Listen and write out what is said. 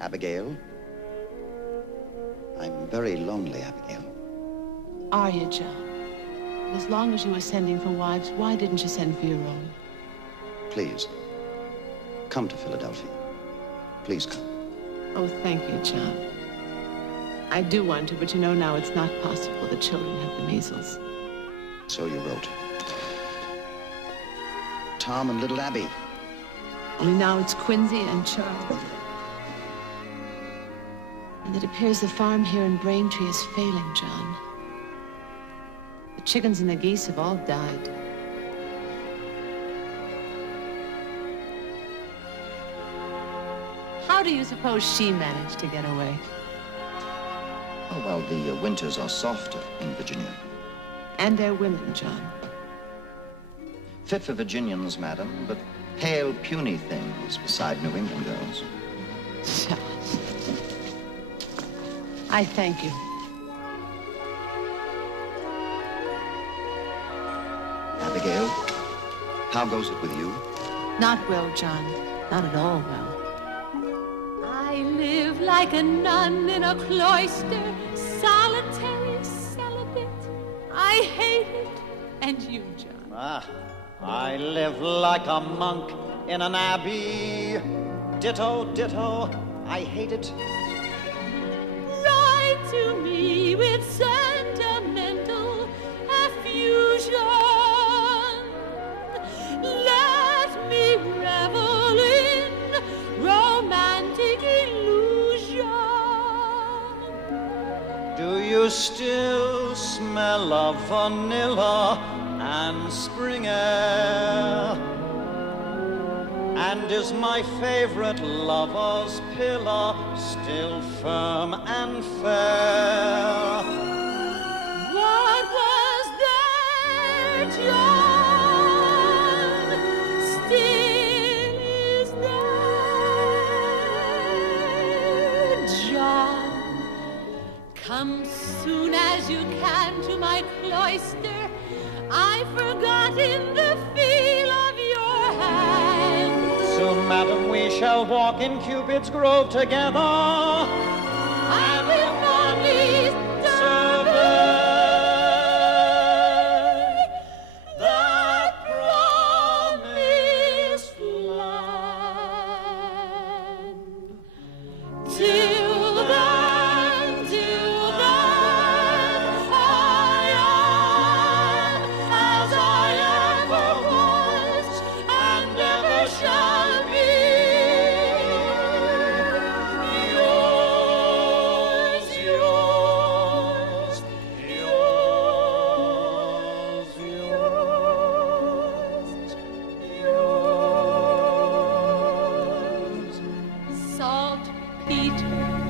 Abigail? I'm very lonely, Abigail. Are you, John? As long as you were sending for wives, why didn't you send for your own? Please, come to Philadelphia. Please come. Oh, thank you, John. I do want to, but you know now it's not possible. The children have the measles. So you wrote. Tom and little Abby. Only now it's Quincy and Charles. And it appears the farm here in Braintree is failing, John. The chickens and the geese have all died. How do you suppose she managed to get away? Oh, well, the winters are softer in Virginia. And they're women, John. Fit for Virginians, madam, but pale, puny things beside New England girls. John. I thank you. Abigail, how goes it with you? Not well, John. Not at all well. I live like a nun in a cloister, solitary, celibate. I hate it. And you, John? I live like a monk in an abbey. Ditto, ditto. I hate it. Write to me with sentimental effusion. Let me revel in romantic illusion. Do you still smell of vanilla and spring air? And is my favorite lover's pillar still firm and fair? What was there, John? Still is there, John. Come soon as you can to my cloister. I've forgotten the feel of your hand. Soon, madam, we shall walk in Cupid's grove together. I will fondly survey that promised land. Till then, I am as I ever was and ever shall be. Yours, yours, yours, yours, yours. Saltpeter.